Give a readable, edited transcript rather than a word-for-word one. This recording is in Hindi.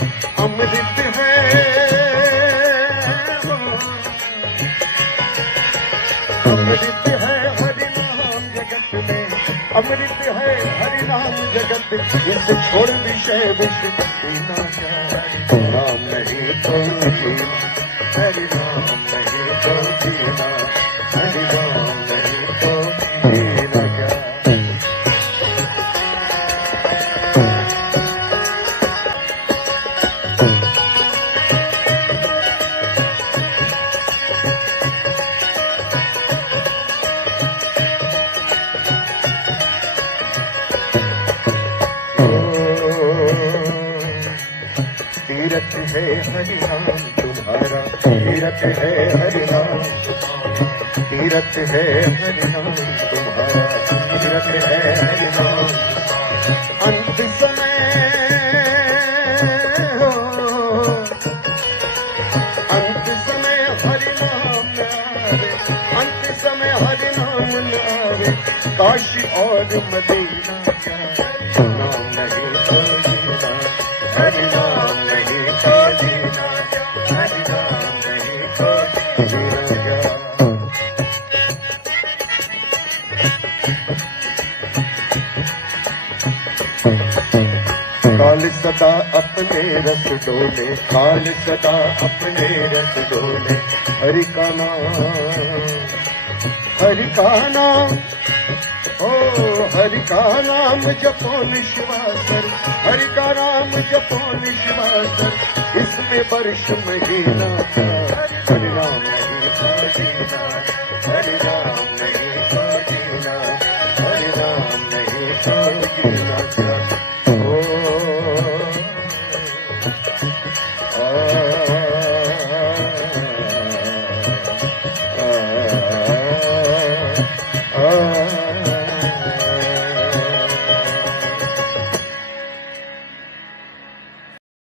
अमृत है अमृत है हरि नाम जगत में, अमृत है हरि नाम जगत, इसे छोड़ विषय विष पीना क्या। नाम नहीं तो जीना, हरि नाम नहीं तो जीना, हरि नाम नहीं तो जीना क्या। तीरथ है हरि नाम तुम्हारा, तीरथ है हरि नाम, तीरथ है हरि नाम तुम्हारा, तीरथ है हरि नाम। अंत समय हो, अंत समय हरि नाम न आवे, अंत समय हरि नाम न आवे, काशी और मदीना नाम नहीं तो जीना, हरि नाम नहीं तो जीना, हरि नाम नहीं तो जीना। काल सदा अपने रस डोले, काल सदा अपने रस डोले, हरि का नाम, हरि का नाम, ओ हरि का नाम जपो निश्वासर, हरि का नाम जपो निश्वासर, इसमें वर्ष महीना, हरि नाम नहीं तो जीना, हरि नाम नहीं तो जीना, हरि नाम नहीं तो जीना। ओ